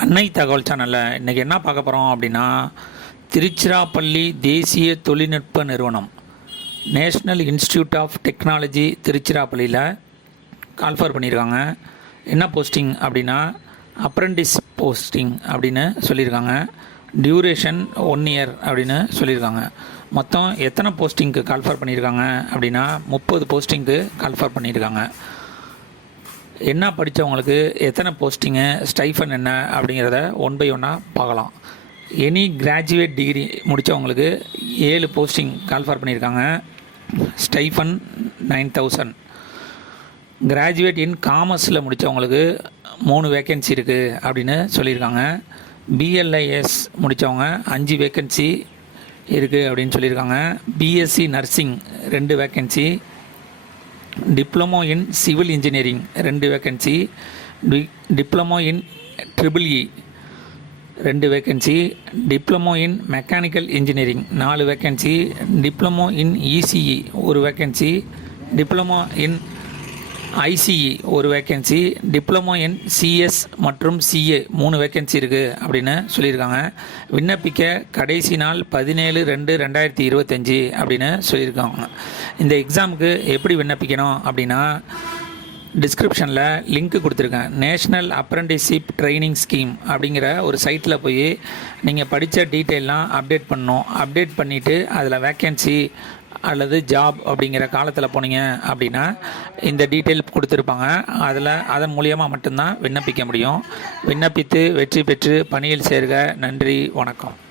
அன்னை தகவல் சேனலில் இன்றைக்கி என்ன பார்க்க போகிறோம் அப்படின்னா திருச்சிராப்பள்ளி தேசிய தொழில்நுட்ப நிறுவனம் நேஷ்னல் இன்ஸ்டியூட் ஆஃப் டெக்னாலஜி திருச்சிராப்பள்ளியில் கால்ஃபர் பண்ணியிருக்காங்க. என்ன போஸ்டிங் அப்படின்னா அப்ரெண்டிஸ் போஸ்டிங் அப்படின்னு சொல்லியிருக்காங்க. டியூரேஷன் ஒன் இயர் அப்படின்னு சொல்லியிருக்காங்க. மொத்தம் எத்தனை போஸ்டிங்க்கு கால்ஃபர் பண்ணியிருக்காங்க அப்படின்னா முப்பது போஸ்டிங்க்கு கால்ஃபர் பண்ணியிருக்காங்க. என்ன படித்தவங்களுக்கு எத்தனை போஸ்டிங்கு ஸ்டைஃபன் என்ன அப்படிங்கிறத ஒன் பை ஒன்னாக பார்க்கலாம். எனி கிராஜுவேட் டிகிரி முடித்தவங்களுக்கு ஏழு போஸ்டிங் கால்ஃபர் பண்ணியிருக்காங்க. Stipend nine thousand graduate in காமர்ஸில் முடித்தவங்களுக்கு மூணு வேக்கன்சி இருக்குது அப்படின்னு சொல்லியிருக்காங்க. பிஎல்ஐஎஸ் முடித்தவங்க அஞ்சு வேக்கன்சி இருக்குது அப்படின்னு சொல்லியிருக்காங்க. பிஎஸ்சி நர்சிங் ரெண்டு vacancy diploma in civil engineering ரெண்டு vacancy D diploma in triple E e, ரெண்டு vacancy diploma in mechanical engineering நாலு வேக்கன்சி டிப்ளமோ இன் இசிஇ ஒரு வேக்கன்சி டிப்ளமோ இன் ஐசிஇ ஒரு வேக்கன்சி டிப்ளமோ இன் சிஎஸ் மற்றும் CA மூணு vacancy இருக்குது அப்படின்னு சொல்லியிருக்காங்க. விண்ணப்பிக்க கடைசி நாள் பதினேழு ரெண்டு ரெண்டாயிரத்தி இருபத்தஞ்சி அப்படின்னு சொல்லியிருக்காங்க. இந்த எக்ஸாமுக்கு எப்படி விண்ணப்பிக்கணும் அப்படின்னா டிஸ்கிரிப்ஷனில் லிங்க் கொடுத்துருக்கேன். நேஷ்னல் அப்ரெண்டிஸ்ஷிப் ட்ரைனிங் ஸ்கீம் அப்படிங்கிற ஒரு சைட்டில் போய் நீங்கள் படித்த டீட்டெயிலாம் அப்டேட் பண்ணணும். அப்டேட் பண்ணிவிட்டு அதில் வேக்கன்சி அல்லது ஜாப் அப்படிங்கிற காலத்தில் போனீங்க அப்படின்னா இந்த டீட்டெயில் கொடுத்துருப்பாங்க. அதில் அதன் மூலியமாக மட்டும்தான் விண்ணப்பிக்க முடியும். விண்ணப்பித்து வெற்றி பெற்று பணியில் சேர்க. நன்றி வணக்கம்.